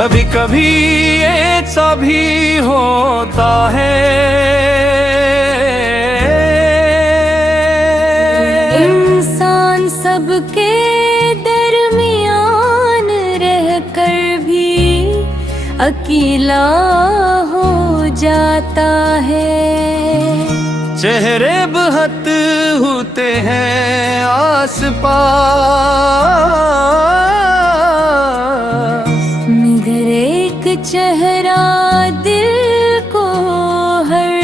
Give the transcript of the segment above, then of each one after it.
कभी कभी ऐसा भी होता है, इंसान सबके दरमियान रहकर भी अकेला हो जाता है। चेहरे बहुत होते हैं आस पास, मगर एक चेहरा दिल को हर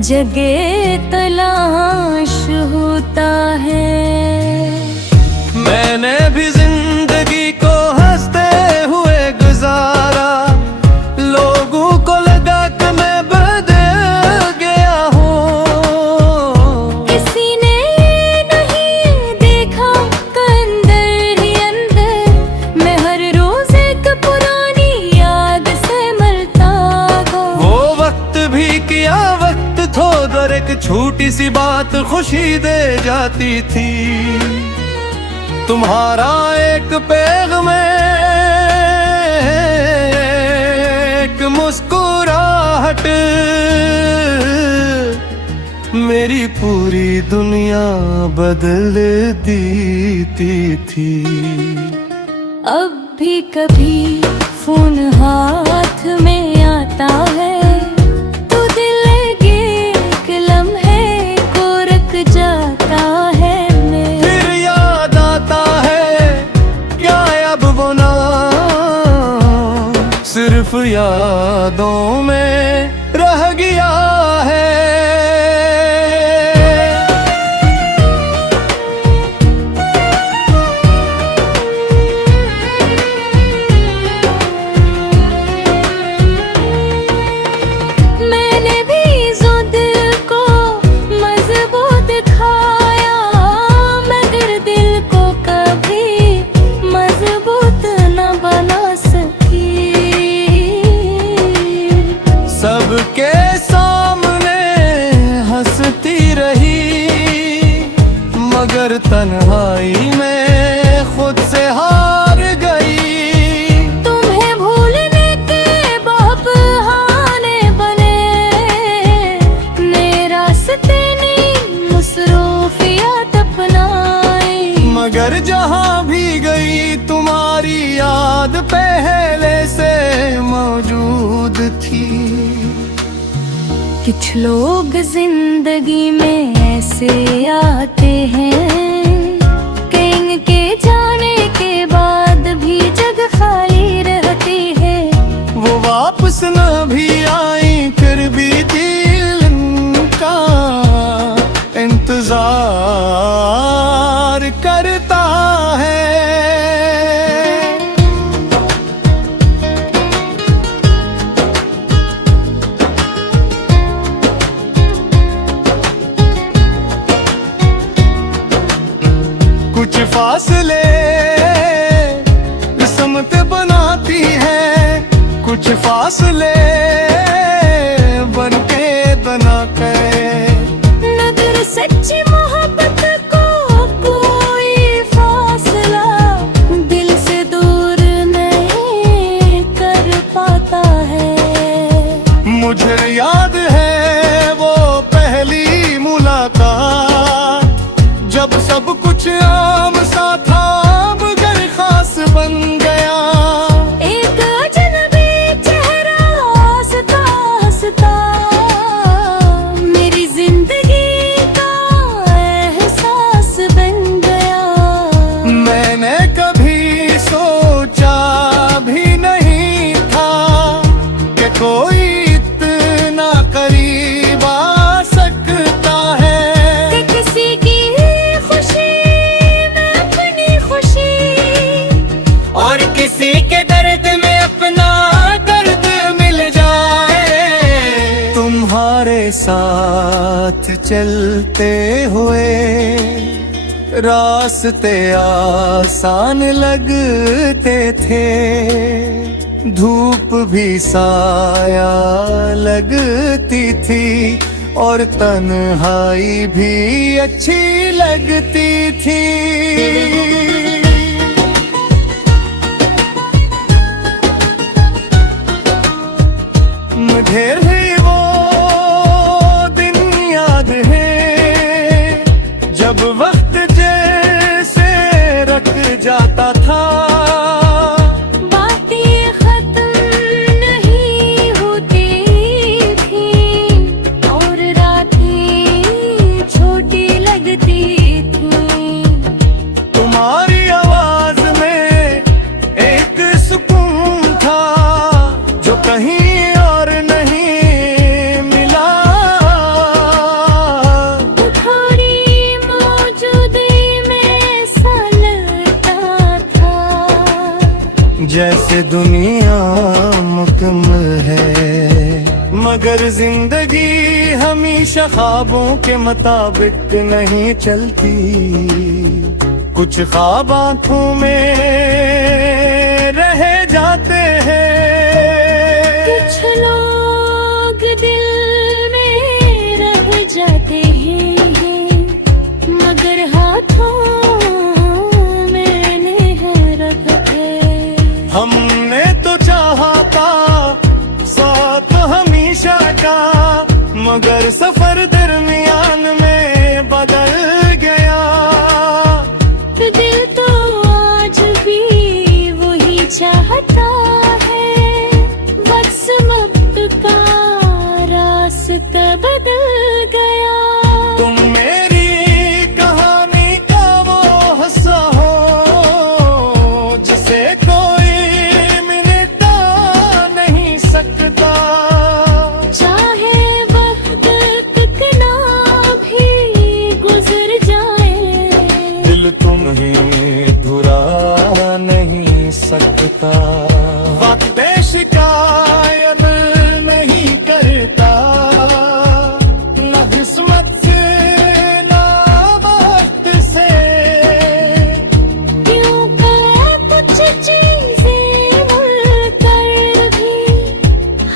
जगह तलाश होता है। मैंने भी जिंदगी को हंसते हुए गुजारा, लोगों को लगा कि मैं बदल गया हूँ। किसी ने नहीं देखा अंदर ही अंदर मैं हर रोज एक पुरानी याद से मरता हूँ। वो वक्त भी किया वक्त थोड़ा, एक छोटी सी बात खुशी दे जाती थी। तुम्हारा एक पैगाम, एक मुस्कुराहट मेरी पूरी दुनिया बदल देती थी। अब भी कभी फोन हाथ में आता है तो दिल लगे एक लम्हे को रख जाता है। फिर याद आता है क्या अब वो नाम सिर्फ यादों में रह गया है। मैंने भी जिद को मजबूत खाया, मगर दिल को कभी मजबूत न बना सकी। सबके सामने हंसती रही, मगर तन्हाई में खुद से हार गई। तुम्हें भूलने के बहाने बने, नए रास्ते नहीं मसरूफियत अपनाई। मगर जहाँ भी गई तुम्हारी याद पहले से मौजूद थी। कुछ लोग जिंदगी में ऐसे आते हैं कि इनके जाने के बाद भी जग खाली रहती है। वो वापस न भी आई फिर भी दिल का इंतजार करता है। कुछ फासले किस्मत बनाती है, कुछ फासले बनके बना के। नजर सच्ची मोहब्बत को कोई फासला दिल से दूर नहीं कर पाता है। मुझे याद है वो पहली मुलाकात, जब सब कुछ आम सा था मगर खास बन गया। एक अजनबी चेहरा हंसता हंसता मेरी जिंदगी का एहसास बन गया। मैंने कभी सोचा भी नहीं था कि कोई इतना करीब आ सकता है। कि किसी की खुशी में अपनी खुशी और किसी के दर्द में अपना दर्द मिल जाए। तुम्हारे साथ चलते हुए रास्ते आसान लगते थे, धूप भी साया लगती थी और तन्हाई भी अच्छी लगती थी। मुझे ही वो दिन याद है जब वक्त जैसे रख जाता था। बातें खत्म नहीं होती थी और रातें छोटी लगती थी। तुम्हारी आवाज में एक सुकून था जो कहीं और नहीं मिला। तुम्हारी मौजूदगी में ऐसा लगता था जैसे दुनिया मुकम्मल है, मगर जिंदगी हमेशा ख्वाबों के मुताबिक नहीं चलती। कुछ ख्वाब आंखों में रह जाते हैं, कुछ लोग दिल में रह जाते हैं, मगर हाथों में नहीं रखते। हमने तो चाहा था साथ हमेशा का, मगर सफर दरमियान में बदल गया। दिल तो आज भी वही चाहता है, वक्त का रास्ता बदल गया। तुम मेरी कहानी का वो हिस्सा हो जिसे कोई मिटा नहीं सकता। चाहे वक्त कितना भी गुजर जाए, दिल तुम्हें धुरा नहीं सकता। वक्त शिकायत नहीं करता, न किस्मत से न वक्त से। क्यों कर कुछ चीजें मुड़कर भी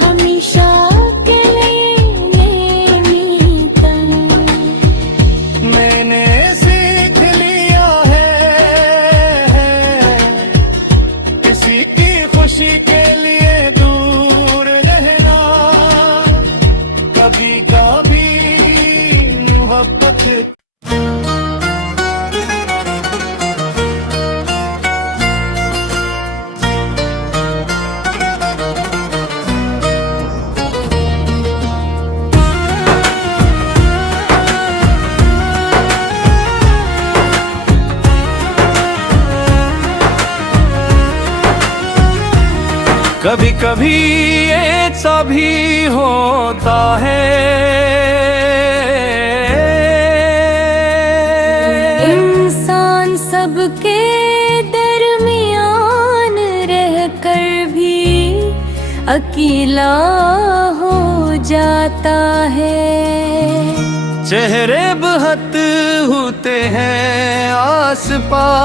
हमेशा के लिए नहीं कर। मैंने सीख लिया है किसी की खुशी के लिए दूर रहना। कभी कभी मोहब्बत कभी कभी ऐसा भी होता है। इंसान सबके दरमियान रहकर भी अकेला हो जाता है। चेहरे बहत होते हैं आस पास,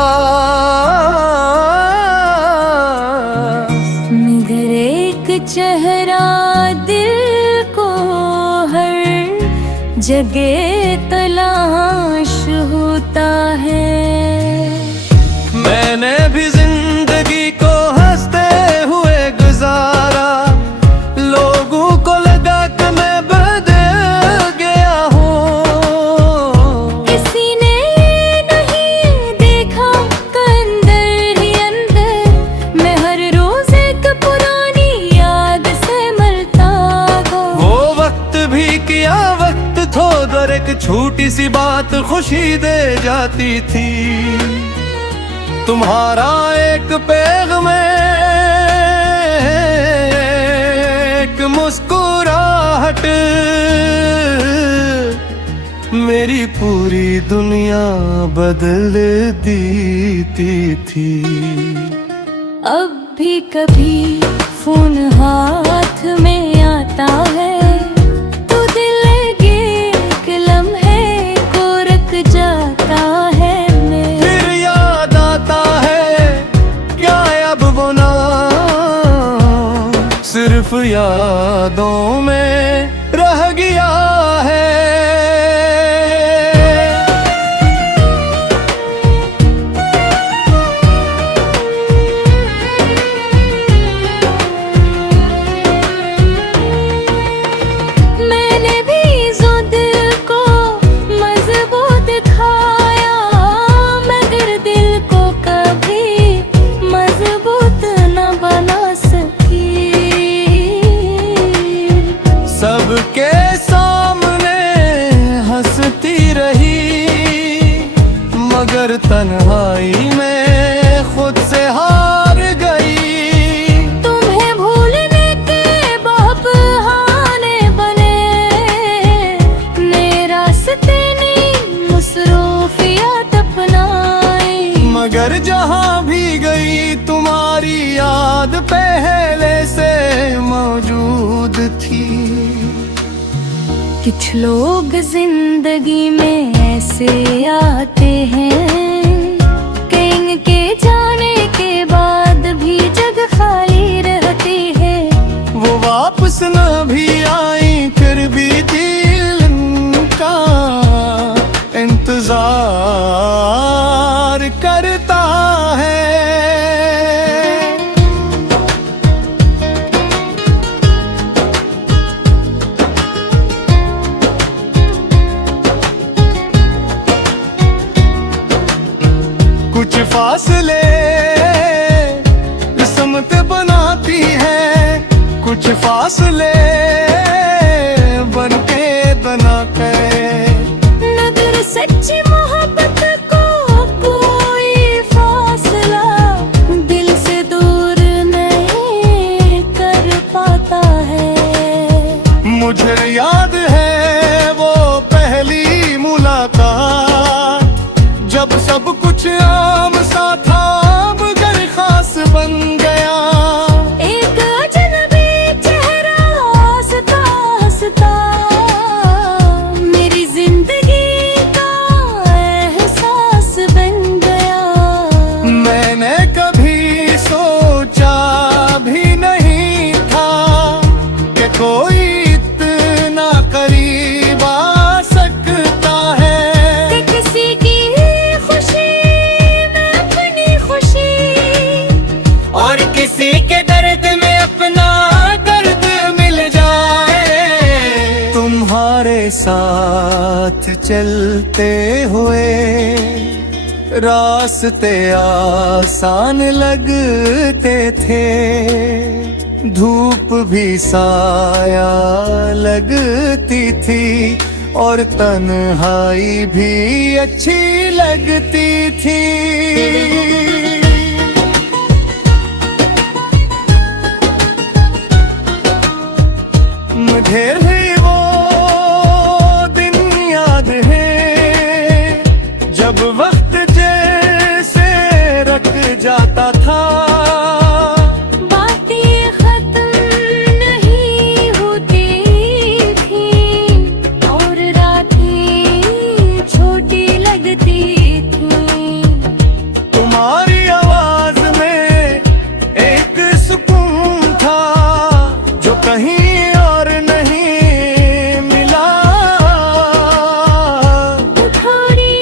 मगर एक चेहरा दिल को हर जगह तलाश होता है। मैंने भी जिंदगी को हंसते हुए गुजारा, लोगों को लगा कि मैं बदल गया हूँ। किसी ने नहीं देखा अंदर ही अंदर मैं हर रोज एक पुरानी याद से मरता हूँ। वो वक्त भी किया वक्त थोड़ा, एक छोटी सी बात खुशी दे जाती थी। तुम्हारा एक पैगाम, एक मुस्कुराहट मेरी पूरी दुनिया बदल देती थी। अब भी कभी फोन हाथ में आता है तो दिल के एक लम्हे को रख जाता है। मैं फिर याद आता है क्या अब वो नाम सिर्फ यादों में रह गया है। मगर तन्हाई में खुद से हार गई। तुम्हें भूलने के बहाने बने, नए रास्ते ने मसरूफियत अपनाई। मगर जहाँ भी गई तुम्हारी याद पहले से मौजूद थी। कुछ लोग जिंदगी में ऐसे आते हैं कि इनके जाने के बाद भी जग खाली रहती है। वो वापस न भी आई फिर भी दिल का इंतजार करता है। कुछ फासले किस्मत बनाती है, कुछ फासले बनके बना के। नगर सच्ची मोहब्बत को कोई फासला दिल से दूर नहीं कर पाता है। मुझे याद है वो पहली मुलाकात, जब सब कुछ आम सा था मगर खास बन गया। एक अजनबी चेहरा हंसता हंसता मेरी जिंदगी का एहसास बन गया। मैंने कभी सोचा भी नहीं था कि कोई इतना करीब आ सकता है। कि किसी की खुशी में अपनी खुशी और किसी के दर्द में अपना दर्द मिल जाए। तुम्हारे साथ चलते हुए रास्ते आसान लगते थे, धूप भी साया लगती थी और तन्हाई भी अच्छी लगती थी। मुझे भी वो दिन याद है जब वक्त जैसे रख जाता था। बातें खत्म नहीं होती थी और रातें छोटी लगती थी। तुम्हारी आवाज में एक सुकून था जो कहीं और नहीं मिला। तुम्हारी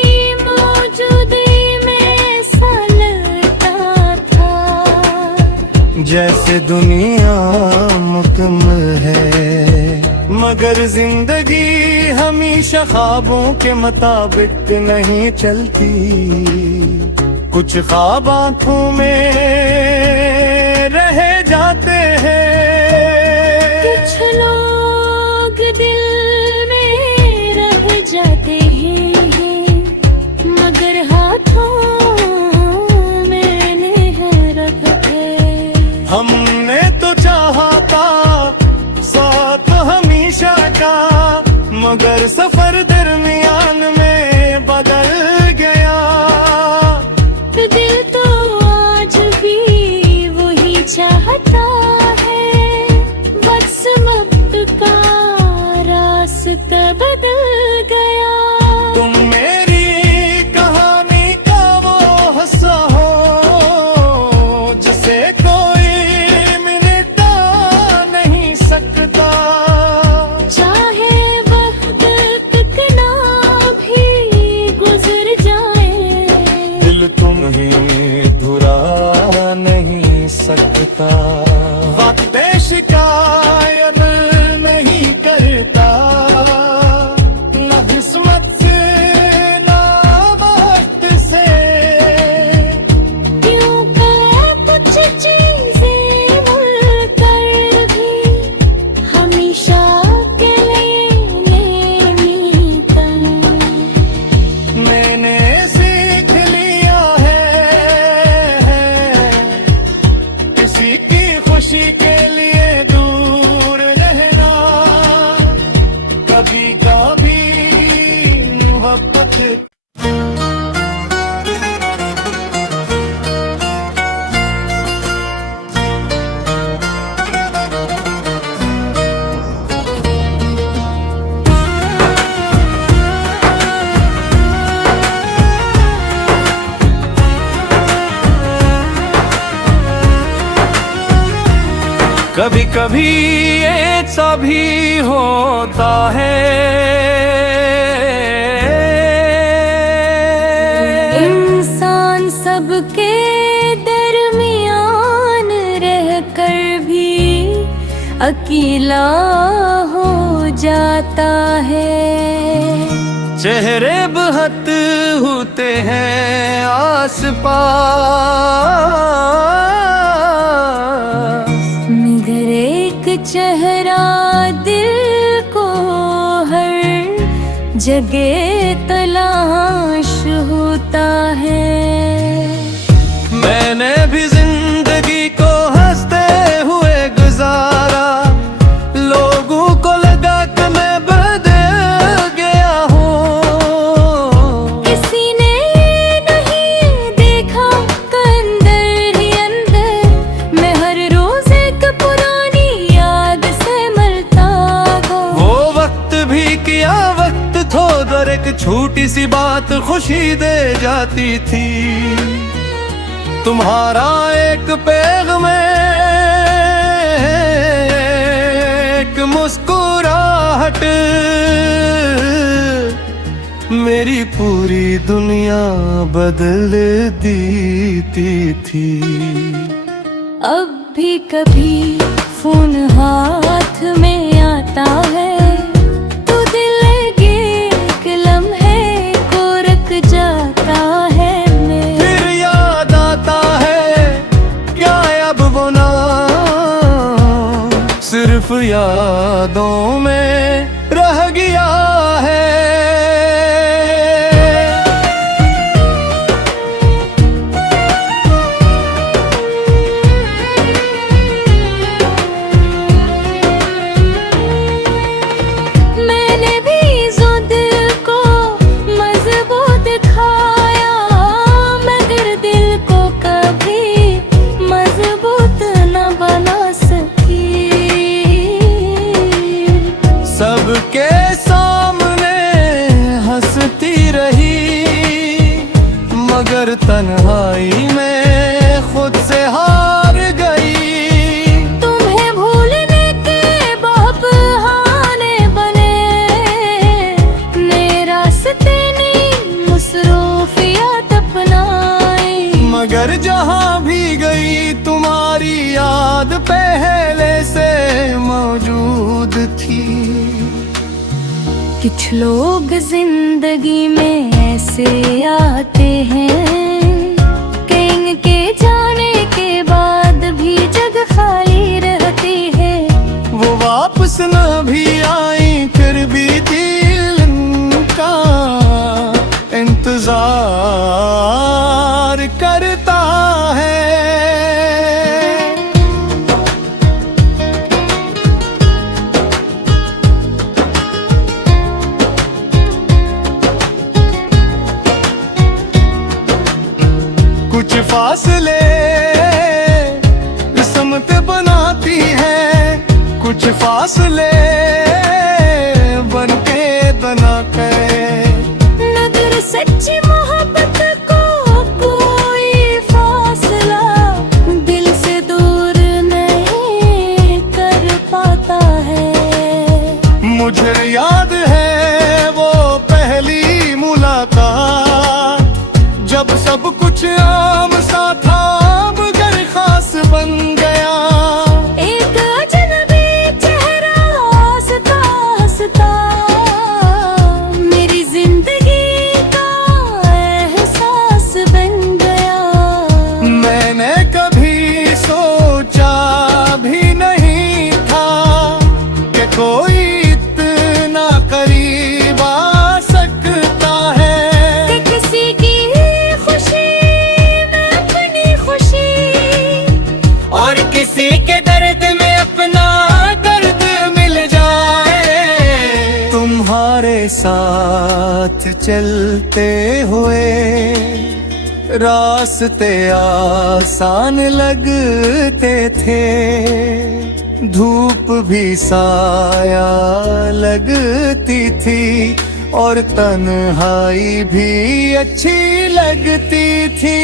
मौजूदगी में सा लगता था जैसे दुनिया मुकम्मल है, मगर जिंदगी हमेशा ख्वाबों के मुताबिक नहीं चलती। कुछ ख्वाब आंखों में रह जाते हैं, कुछ लोग दिल में रह जाते हैं, मगर हाथों में नहीं रखते। हमने तो चाहा था साथ हमेशा का, मगर सफर दरमियान में बदल गया। दिल तो आज भी वही चाहता है, बस वक्त का रास्ता बदल गया। तुम मेरी कहानी का वो हिस्सा हो जिसे कोई मिटा नहीं सकता। चाहे वक्त कितना भी गुजर जाए, दिल तुम्हें धुरा नहीं सकता। वक्त शिकायत नहीं करता, ना किस्मत से ना वक्त से। यूं कर कुछ चीजें भूल कर भी हमेशा के लिए नहीं कर। मैंने सीख कभी कभी ऐसा भी होता है। इंसान सबके दरमियान रहकर भी अकेला हो जाता है। चेहरे बहुत होते हैं आस पास, मगर एक चेहरा दिल को हर जगह तलाश होता है। मैंने भी जिंदगी को हंसते हुए गुजारा, लोगों को लगा कि मैं बदल गया हूँ। किसी ने नहीं देखा अंदर ही अंदर मैं हर रोज एक पुरानी याद से मरता हूँ। वो वक्त भी किया वक्त थोड़ा, एक छोटी सी बात खुशी दे जाती थी। तुम्हारा एक पैगाम, एक मुस्कुराहट मेरी पूरी दुनिया बदल देती थी। अब भी कभी फोन हाथ में आता है तो दिल लगे एक लम्हे को रख जाता है। फिर याद आता है क्या अब वो नाम सिर्फ यादों में रह गया है। मैंने भी ज़िद को मजबूत खाया, मगर दिल को कभी मजबूत न बना सकी। सबके सामने हंसती रही, मगर तन्हाई में खुद से हार गई। तुम्हें भूलने के बहाने बने, नए रास्ते नहीं मसरूफियत अपनाई। मगर जहाँ भी गई तुम्हारी याद पहले से मौजूद थी। कुछ लोग जिंदगी में ऐसे आते हैं कि इनके जाने के बाद भी जगह खाली रहती है। वो वापस न भी आई फिर भी दिल का इंतजार करता है। कुछ फासले किस्मत बनाती है, कुछ फासले बनके बना के। नगर सच्ची मोहब्बत को कोई फासला दिल से दूर नहीं कर पाता है। मुझे याद है वो पहली मुलाकात, जब सब कुछ आम सा था मगर खास बन गया। एक अजनबी चेहरा हंसता हंसता मेरी जिंदगी का एहसास बन गया। मैंने कभी सोचा भी नहीं था कि कोई इतना करीब आ सकता है। कि किसी की खुशी में अपनी खुशी और किसी के दर्द में अपना दर्द मिल जाए। तुम्हारे साथ चलते हुए रास्ते आसान लगते थे, धूप भी साया लगती थी और तन्हाई भी अच्छी लगती थी।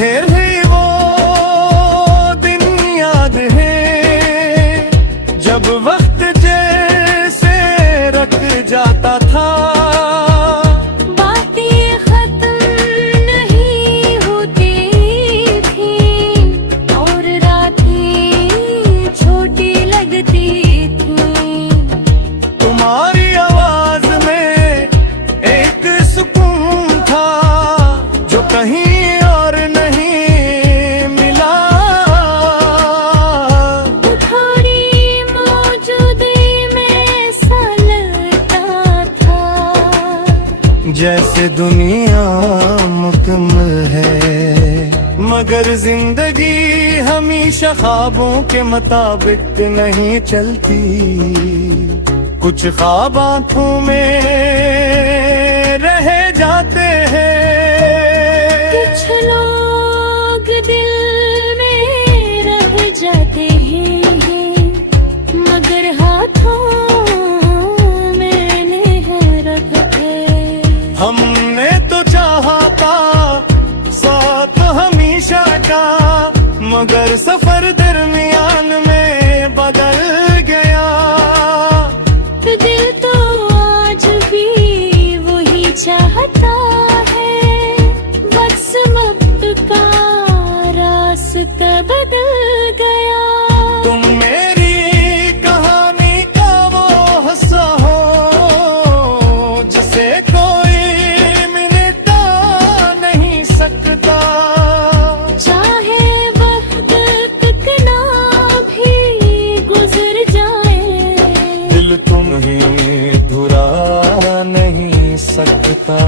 मुझे भी वो दिन याद है जब वक्त जैसे रख जाता था। बातें खत्म नहीं होती थी और रातें छोटी लगती थी। तुम्हारी आवाज में एक सुकून था जो कहीं और नहीं मिला। तुम्हारी मौजूदगी में ऐसा लगता था जैसे दुनिया मुकम्मल है, मगर जिंदगी हमेशा ख्वाबों के मुताबिक नहीं चलती। कुछ ख्वाब आंखों में रह जाते हैं, कुछ लोग दिल में रह जाते हैं, मगर हाथों में नहीं रखते। हमने तो चाहा था साथ हमेशा का, मगर सफर दरमियान में बदल गया। दिल तो आज भी वही चाहता है, वक्त का रास्ता बदल गया। तुम मेरी कहानी का वो हिस्सा हो जिसे कोई मिटा नहीं सकता। चाहे वक्त कितना भी गुजर जाए, दिल तुम्हें धुरा नहीं सकता।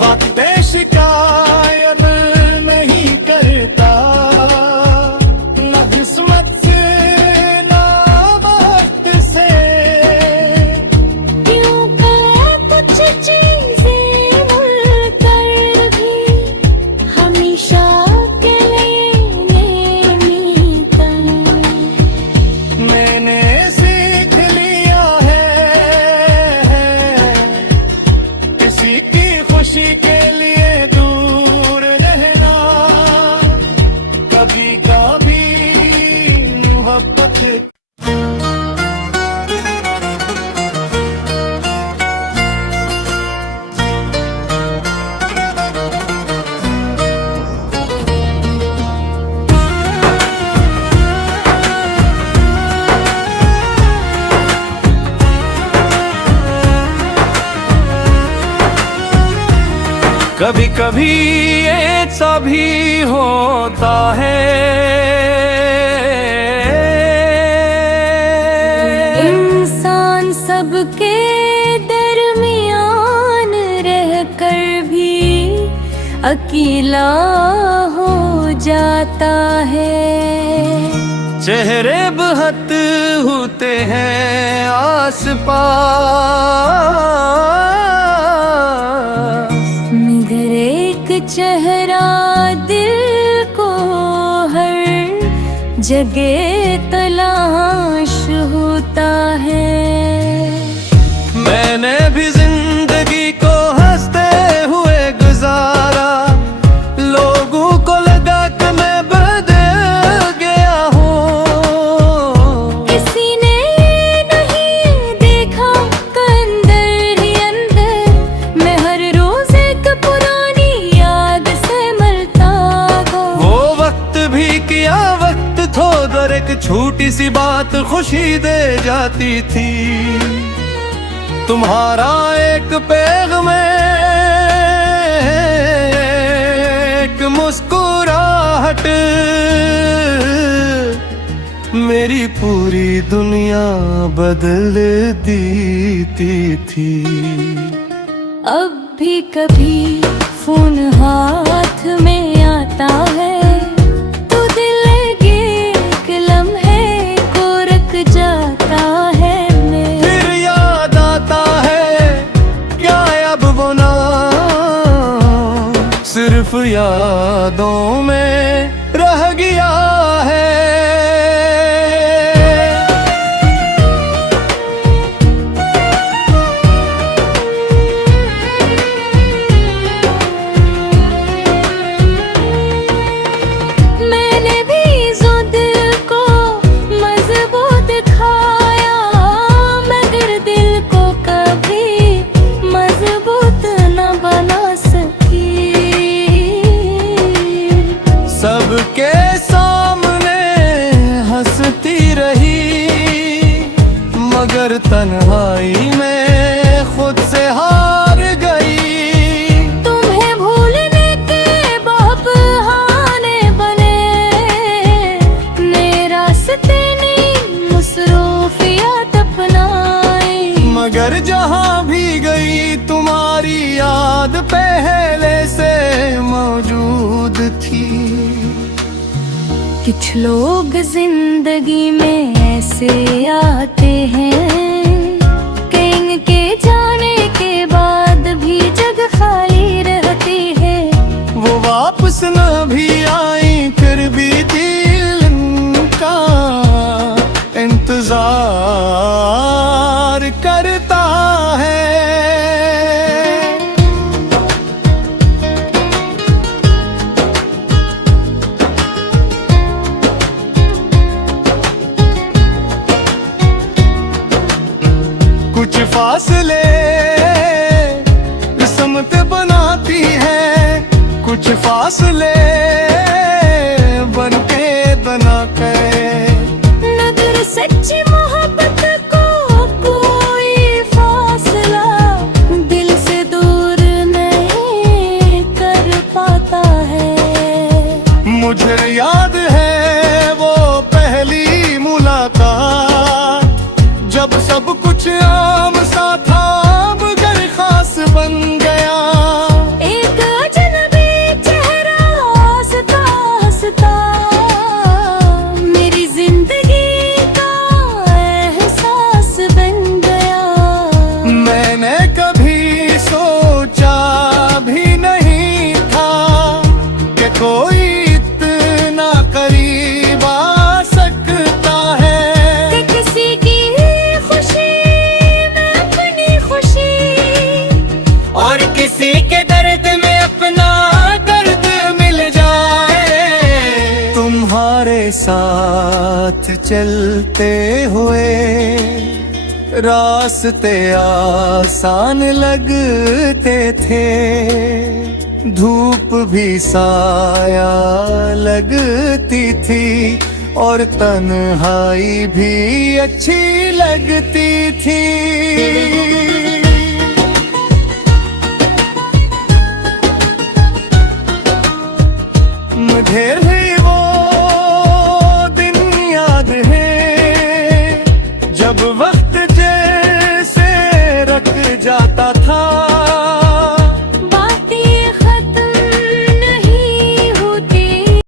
वक्त शिकायत नहीं करता, न किस्मत से न वक्त से। यूं कर कुछ चीजें मुड़कर भी हमेशा के लिए नहीं कर। मैंने सीख लिया है किसी की खुशी के लिए दूर रहना। कभी कभी मोहब्बत कभी कभी ऐसा भी होता है। इंसान सबके दरमियान रहकर भी अकेला हो जाता है। चेहरे बहत होते हैं आस पास, मगर एक चेहरा दिल को हर जगह तलाश होता है। मैंने भी जिंदगी को हंसते हुए गुजारा, लोगों को लगा कि मैं बदल गया हूँ। किसी ने नहीं देखा अंदर ही अंदर मैं हर रोज एक पुरानी याद से मरता गया। वो वक्त भी किया वक्त थोड़ा, एक छोटी सी बात खुशी दे जाती थी। तुम्हारा एक पैगाम में एक मुस्कुराहट मेरी पूरी दुनिया बदल देती थी। अब भी कभी फोन हाथ में आता है तो दिल के एक लम्हे को रख जाता है। मैं फिर याद आता है क्या अब वो नाम सिर्फ यादों में रह गया है। मगर तन्हाई में खुद से हार गई। तुम्हें भूलने के बहाने बने, नए रास्ते नहीं मसरूफियत अपनाई। मगर जहाँ भी गई तुम्हारी याद पहले से मौजूद थी। कुछ लोग जिंदगी में ऐसे आते हैं कि इनके जाने के बाद भी जग खाली रहती है। वो वापस न भी आई फिर भी दिल का इंतजार करता है। कुछ फासले किस्मत बनाती है, कुछ फासले बनके बना के। नजर सच्ची मोहब्बत को कोई फासला दिल से दूर नहीं कर पाता है। मुझे याद है वो पहली मुलाकात, जब सब कुछ आम सा था मगर खास बन गया। एक अजनबी चेहरा हंसता हंसता मेरी जिंदगी का एहसास बन गया। मैंने कभी सोचा भी नहीं था कि कोई इतना करीब आ सकता है। कि किसी की खुशी में अपनी खुशी और किसी के दर्द में अपना दर्द मिल जाए। तुम्हारे साथ चलते हुए रास्ते आसान लगते थे, धूप भी साया लगती थी और तन्हाई भी अच्छी लगती थी।